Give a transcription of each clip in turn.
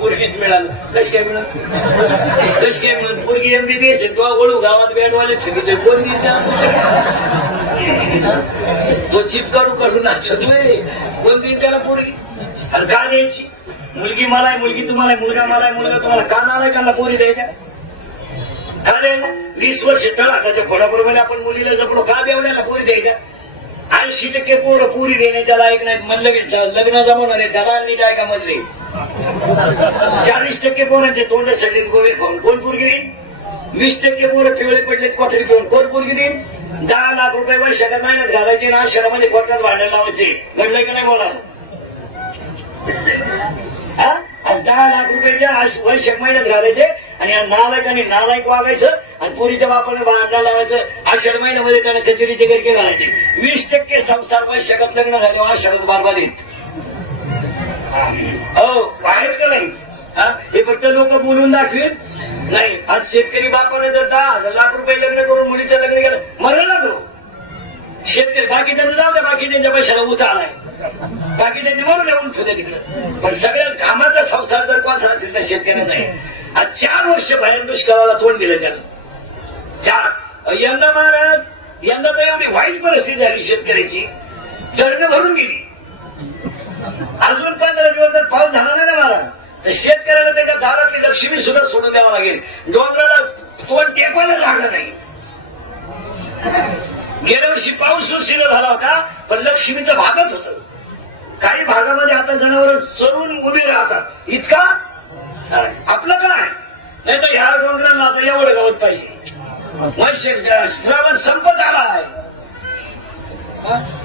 पोरगीच मिळालं. कशी काय मिळाल? कशी काय मिळाल? पोरगी MBBS आहे. तो वळू गावात बँडवाले सांगितले पोरगी तो चिप काढू काढू नाचतोय. कोण देईल त्याला पोरगी? आणि का द्यायची? मुलगी मला आहे, मुलगी तुम्हाला आहे, मुलगा मला आहे, मुलगा तुम्हाला. का नालाय का पोरी द्यायच्या? का द्यायच्या? 20 वर्ष तळाटाच्या फोडाबरोबर आपण मुलीला जपलो. का बेवण्याला पोरी द्यायच्या? 80% पोरं पुरी देण्याच्या लायक नाहीत. म्हणलं लग्न जमवणारे दलाल नीट आहे का मधले? 40% पोरांचे तोंड सडलेत गोवे खाऊन. कोण पोरगी देईन? 20% पोरं पिवळे पडलेत क्वार्टर घेऊन. कोण पोरगी देईन? 10 लाख रुपये वर्षात मेहनत घालायचे ना शहरामध्ये कोर्टात भांडण लावायचे. घडलंय का नाही बोला? आज 10 लाख रुपयाच्या वर्षात मेहनत घालायचे आणि नालायकाने नालायक वागायचं आणि पोरीच्या बापाने भांडण लावायचं. आषाढ महिन्यामध्ये त्याला कचेरीचे गरके घालायचे. 20% संसार वर्षात लग्न झाले आषाढात बारबारीत. हो आहेत का नाही? हे फक्त लोक बोलून दाखवीत नाही. आज शेतकरी बापाने जर 10 लाख रुपये लग्न करून मुलीचं लग्न केलं मरल ना तो शेतकरी. बाकी त्यांचं जाऊ द्या, बाकी त्यांच्या पैशाला उता आलाय, बाकी त्यांनी मरून उलटू द्या तिकडं. पण सगळ्यात कामाचा संसार जर कोणता असेल तर शेतकऱ्याचा आहे. आज 4 वर्ष भयान दुष्काळाला तोंड दिलं त्यानं. 4 यंदा महाराज यंदा तर एवढी वाईट परिस्थिती झाली शेतकऱ्याची, धरणं भरून गेली. अजून 15 दिवस जर पाऊस झाला नाही ना मला तर शेतकऱ्याला त्याच्या दारातली लक्ष्मी सुद्धा सोडून द्यावं लागेल. डोंगराला तोंड टेपायला जागा नाही. गेल्या वर्षी पाऊस सुशिला झाला होता पण लक्ष्मीचं भागत होतं. काही भागामध्ये आता जनावर चरून उभे राहतात. इतका आपलं काय नाही तर ह्या डोंगराला आता एवढं गावात पाहिजे. श्रावण संपत आलाय.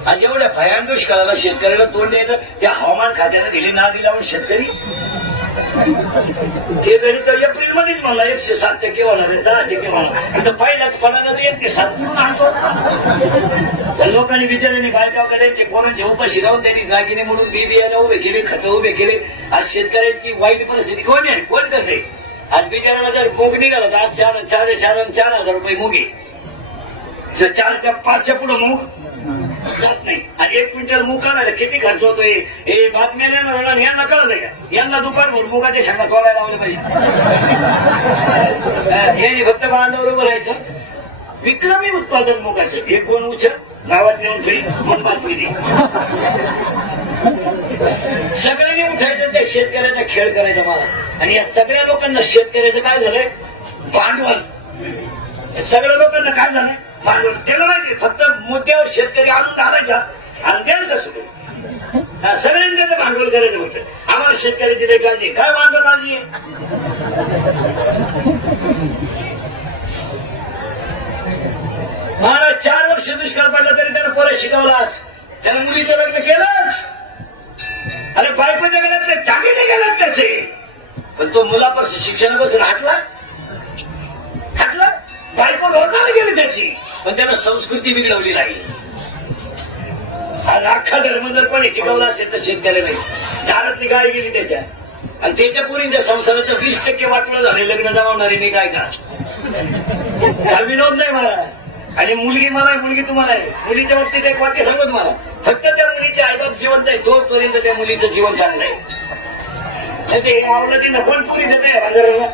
आज एवढ्या भयान दुष्काळाला शेतकऱ्याला तोंड द्यायचं. त्या हवामान खात्यानं दिली ना दिल्यावर शेतकरी ते गडी तर एप्रिल मध्येच मला 107% होणार आहे, 10% होणार. आता पहिल्याच फळानं 107 म्हणून आणतो. लोकांनी बिचारांनी बायकाकडे कोणाचे उपाशी राहून त्यांनी दागिने म्हणून बी बियाणे उभे केले, खतं उभे केले. आज शेतकऱ्याची वाईट परिस्थिती कोण आहे? कोण करते? आज बिचाराला जर मूग निघाला तर आज 4,000 रुपये मुगी. 4च्या 5च्या पुढे मूग जात नाही. आणि 1 क्विंटल मूग काढायला किती खर्च होतोय हे बातम्या नाही. यांना कळलंय का? यांना दुकानभर मुगाच्या शेंगा तोलायला लावले पाहिजे. यांनी फक्त बांधावर उभं राहायचं. विक्रमी उत्पादन मुगाचं. हे कोण उचल गावात नेऊन ठेवी म्हणून बातमी दे. सगळ्यांनी उठायचं त्या शेतकऱ्याचा खेळ करायचा मला. आणि या सगळ्या लोकांना शेतकऱ्याचं काय झालंय? भांडवल. सगळ्या लोकांना काय झालंय? भांडवल. त्याला माहिती फक्त मुद्द्यावर शेतकरी आणून घालायचा आणि द्यायचं सुरू. सगळ्यांनी त्याचं भांडवल करायचं होतं. आम्हाला शेतकऱ्याची काही काळजी काय भांडवल काळजी आहे? महाराज 4 वर्ष दुष्काळ पडला तरी त्यानं पोरं शिकवलाच. त्यानं मुलीचं लग्न केलंच. अरे बायकोच्या घरातले दागिने गेलात त्याचे. पण तो मुलापासून शिक्षणापासून हटला. बायको रोजाने गेली त्याची. पण त्यानं संस्कृती बिघडवली नाही. आज अख्खा धर्म जर कोणी टिकवला असेल तर शेतकऱ्या नाही. दारातली गाय गेली त्याच्या आणि त्याच्या पोरींच्या संसाराचं 20% वाटलं झाले. लग्न जमावणारी नाही काय का? विनोद नाही महाराज. आणि मुलगी मला आहे, मुलगी तुम्हाला आहे. मुलीच्या बाबतीत एक वाक्य सांगू तुम्हाला. फक्त त्या मुलीचे आईबाप जिवंत आहे तोपर्यंत त्या मुलीचं जीवन चांगलं आहे. ते आवडती कोण पोरी देत आहे बाजाराला.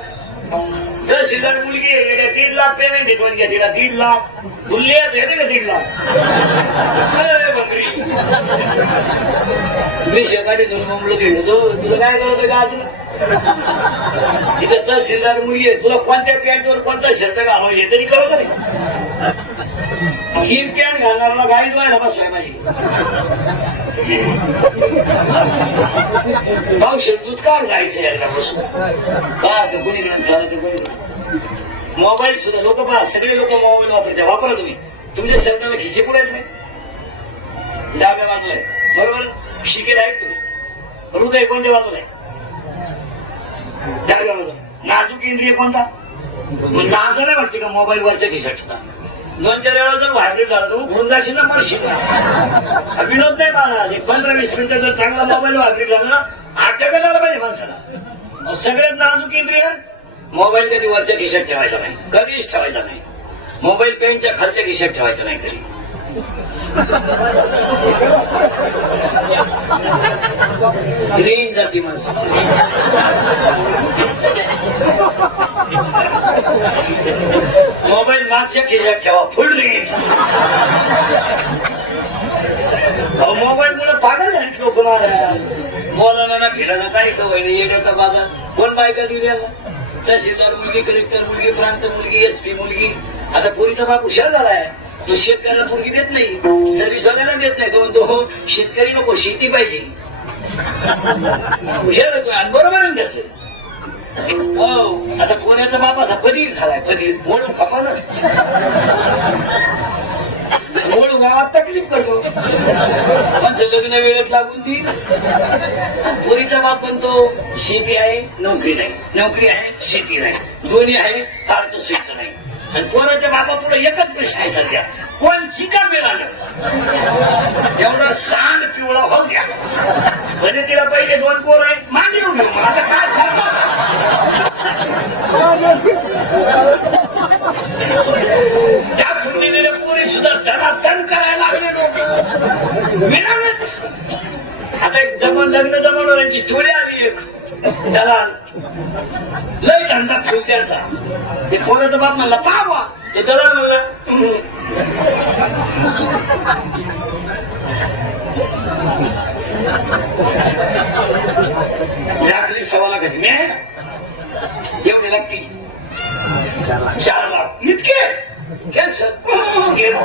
10,000 मुलगी आहे. 3 लाख पेमेंट भेटवून घ्या तिला. 3 लाख तुल्य भेटे का? 3 लाख बकरी. मी शेकाडी मुंबईला गेलो तुला काय कळतं का? इथं 10,000 मुलगी आहे. तुला कोणत्या पॅन्टवर कोणता शर्ट घालावं हे तरी कळत नाही. जीन पॅन्ट घालणारा गाडीत व्हायला बसलाय माझी. पावशेर दूध काढ जायचं यायला बसून का कोणीकडे चालत कोणीकडे. मोबाईल सुद्धा लोक पहा. सगळे लोक मोबाईल वापरते. वापरा तुम्ही. तुमच्या शर्टाला खिसे कुठे आहेत नाही? डाव्या बाजूला आहे बरोबर. शिकेल आहेत तुम्ही. हृदय कोणत्या बाजूला आहे? डाव्या बाजूला. नाजूक इंद्रिय कोणता? नाजा नाही वाटते का मोबाईल वरच्या खिशात? 2-4 वेळा जर व्हायब्रेट झाला तर उघडून जाशील ना मरशील. विनोद नाही महाराज. 15-20 मिनिटं जर चांगला मोबाईल व्हायब्रेट झाला ना अटॅक झाला पाहिजे माणसाला. सगळ्यात नाजूक इंद्रिय. मोबाईल कधी वरच्या खिशात ठेवायचा नाही. कधीच ठेवायचा नाही. मोबाईल पेनच्या खालच्या खिशात ठेवायचा नाही कधी. रेंज जाती माणसाची. मोबाईल मागच्या खिशात ठेवा, फुल रेंज. मोबाईल मुळे पागल झाली लोक महाराज. बोलायला ना फिरायला काही कवय नाही. येण्याचा बाधा कोण बायका दिल्या तहसीलदार मुलगी, कलेक्टर मुलगी, प्रांत मुलगी, एसपी मुलगी. आता पोरीचा बाप हुशार झालाय. तो शेतकऱ्याला पोरगी देत नाही, सर्व्हिस वाल्याला देत नाही. तो शेतकरी नको, शेती पाहिजे. हुशार होतो आणि बरोबर आहे त्याचं. हो, आता पोऱ्याचा बाप असा पदीर झालाय. पदीर मूळ खपा ना, मूळ गावात तकलीफ करतो. म्हणजे लग्न वेळेत लागून ती पोरीचा बाप पण तो शेती आहे, नोकरी नाही, नोकरी आहे, शेती नाही, दोन्ही आहे, फार तो स्वीच नाही. आणि पोराच्या बापा पुढे एकच प्रश्न आहे सध्या, कोण शिका मिळालं एवढा सांड पिवळा होऊ द्या. म्हणजे तिला पहिले 2 पोर आहेत, मागे येऊ घेऊ. आता काय त्या फुटलेल्या पोरी सुद्धा धनाधन करायला लागले लोक. मिळालंच. आता एक लग्न जमवणाऱ्यांची थोडी आली एक दलाल, लय धंदा फुल त्याचा. ते पोराचा बाप म्हणला पाहा, ते दलाल म्हणला झाकली 1.25 लाख मी आहे ना, एवढी लागती 4 लाख इतके कॅन्सर गेलो.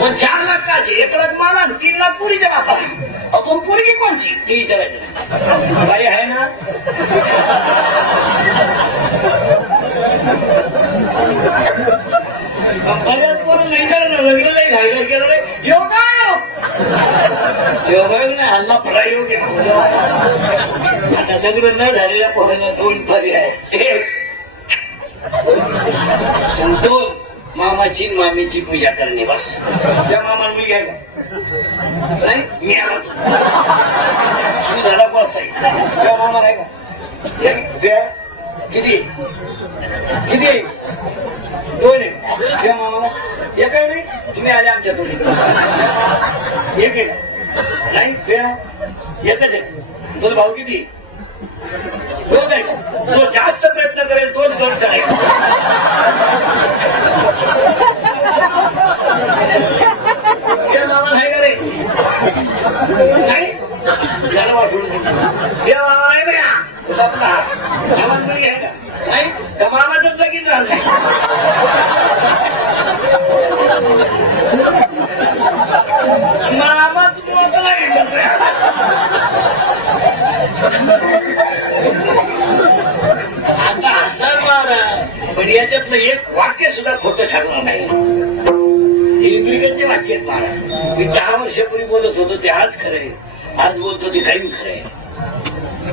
पण 4 लाख काचे, 1 लाख मला, 3 लाख पुरीच्या बापाला. आपण पोरगी कोणची ती विचारायचं नाही. बाई आहे ना, बऱ्याच पोरं नाही करणार, लग्न नाही घायला केलं नाही. योगा योगा नाही, हल्ला फळा योग. आता लग्न न झालेल्या पोरांना 2 पर्याय. 2 मामाची मामीची पूजा करणे बस. त्या मामा मुलगी आहे का नाही, मी आला तू झाला बस आहे. त्या मामा आहे का, किती किती आहे, 2 आहे. त्या मामाला एक आहे नाही, तुम्ही आले आमच्या थोडी एक आहे नाही, एकच आहे. तुला भाऊ किती, 2 आहे. जो जास्त प्रयत्न करेल तोच गड चढेल. मामा आहे का रे, नाही त्याला वाटून त्या मामा आहे ना, तुला आपला मामा मुलगी आहे का नाही, त्या मामाच लगीन झालं नाही. मामाच मोठा घेतला. आता हसन मारा, पण याच्यातलं एक वाक्य सुद्धा खोटं ठरणार नाही. इंग्लिशचे वाक्य आहेत महाराज. मी 10 वर्षापूर्वी बोलत होतो ते आज खरंय, आज बोलतो ते काही खरंय.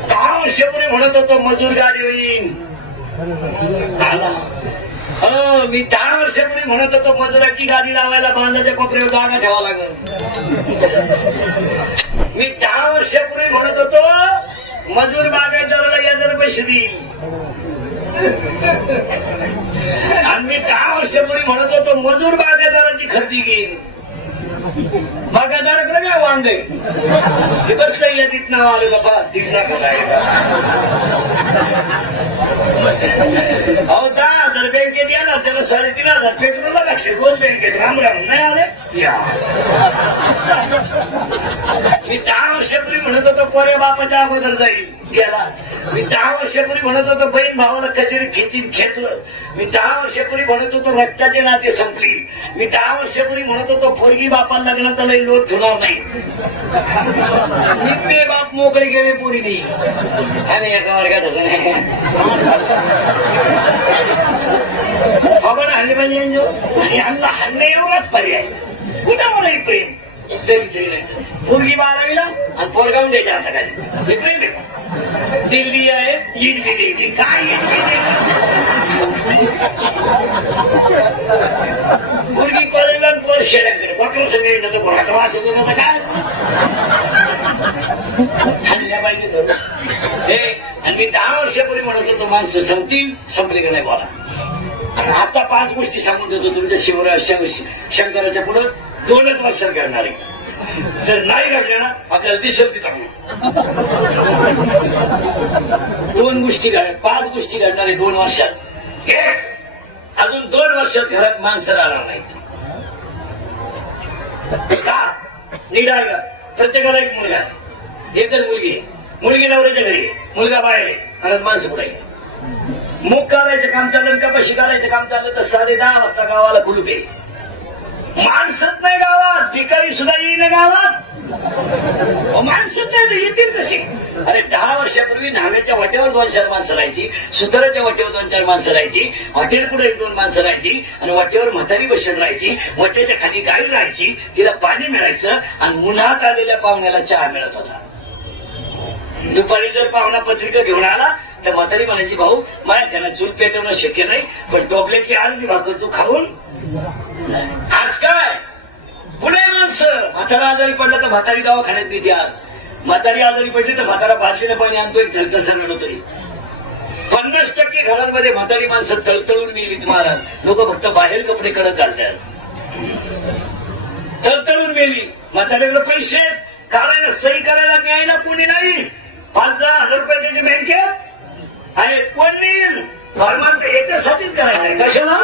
10 वर्षापूर्वी म्हणत होतो मजूर गाडी होईल, आला. मी 10 वर्षापूर्वी म्हणत होतो मजुराची गाडी लावायला बांधाच्या कोपऱ्यावर जागा ठेवा लागल. मी 10 वर्षापूर्वी म्हणत होतो मजूर बागायतदाराला याचं पैसे देईल. आणि मी 10 वर्षापूर्वी म्हणत होतो मजूर बागायतदाराची खरेदी घेईल. बागायतदाराकडे काय वांग आहे, हे बस काही यादीत नाव आलं बाबा, 1.5 लाख अहो 10,000 बँकेत येणार, त्याला 3,500 पेट्रोलला घातले. 2 बँकेत राम राम नाही आले. मी 10 वर्षापूर्वी म्हणत होतो कोऱ्या बापाच्या अगोदर जाईल याला. मी 10 वर्षापूर्वी म्हणत होतो बहीण भावाला कचेरी खेचलं. मी 10 वर्षापूर्वी म्हणत होतो रक्ताचे नाते संपली. मी 10 वर्षापूर्वी म्हणत होतो पोरगी बापाला लग्नाचा लई लोट होणार नाही. निम्मे बाप मोकळे गेले पोरीनी. आणि एका वर्गात होत नाही खबर हल्ले पाहिजे आणि हल्ला हल्ले एवढाच पर्याय कुठं मला प्रेम तरी तरी नाही. पोरगी 12वीला आणि पोरगावून द्यायच्या आता काय हे प्रेम आहे का? दिल्ली आहे ईट बी द्यायची काय पोरगी कॉलेजला पोर शेड्याकडे बकरं सगळे येणं तर घरात वास येतो ना काय हल्ल्या पाहिजे तर हे. आणि मी 10 वर्षापूर्वी म्हणत होतो माणसं संपतील, संपले का नाही बोला. आता 5 गोष्टी सांगून देतो तुमच्या शिवराज शंकराच्या पुढे 2च वर्षात घडणार आहे. जर नाही घडल्या ना आपल्याला दिसेल तिथं 2 गोष्टी घडणार, 5 गोष्टी घडणार आहे 2 वर्षात. अजून 2 वर्षात घरात माणसं राहणार नाहीत. का निडाळ प्रत्येकाला एक मुलगा आहे, एकच मुलगी आहे. मुलगी नवऱ्याच्या घरी आहे, मुलगा बाहेर आहे, घरात माणसं कुठे आहे. मूग काढायचं काम चाललं, कपाशी काढायचं काम चाललं तर 10:30 वाजता गावाला कुलूप आहे. माणसंच नाही गावात, भिकारी सुद्धा येईन गावात. माणसंच नाही तर येतील कशी. अरे 10 वर्षापूर्वी न्हाव्याच्या वाटेवर 2-4 माणसं राहायची, सुताराच्या वाटेवर 2-4 माणसं राहायची, हॉटेल पुढे 1-2 माणसं राहायची आणि वाटेवर म्हातारी बसत राहायची. वाटेच्या खाली गाय राहायची, तिला पाणी मिळायचं आणि उन्हात आलेल्या पाहुण्याला चहा मिळत होता. दुपारी जर पाहुणा पत्रिका घेऊन आला तर म्हातारी म्हणायची, भाऊ मला त्यांना चूल पेटवणं शक्य नाही, पण टोपल्याची आरती भाकर तू खाऊन. आज काय पुणे माणसं म्हातारा आजारी पडला तर म्हातारी दवाखान्यात नेते. आज म्हातारी आजारी पडली तर म्हातारा भाजलेलं पाणी आणतोय, ढलतसर रडतोय. 50% घरांमध्ये म्हातारी माणसं तळतळून मेलीत महाराज. लोक फक्त बाहेर कपडे कडक घालतात. तळतळून मेली. म्हाताऱ्याकडे पैसे काढायला, सही करायला, न्यायला कोणी नाही. 5-10 हजार रुपये त्याचे बँकेत आहेत. कोण येईल फॉर्मात तर याच्यासाठीच करायचं आहे. कशाला?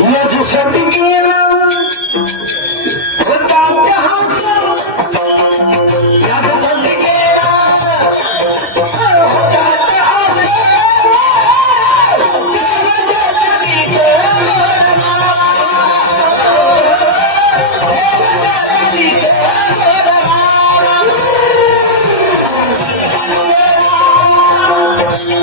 याच्यासाठी केलं Yeah.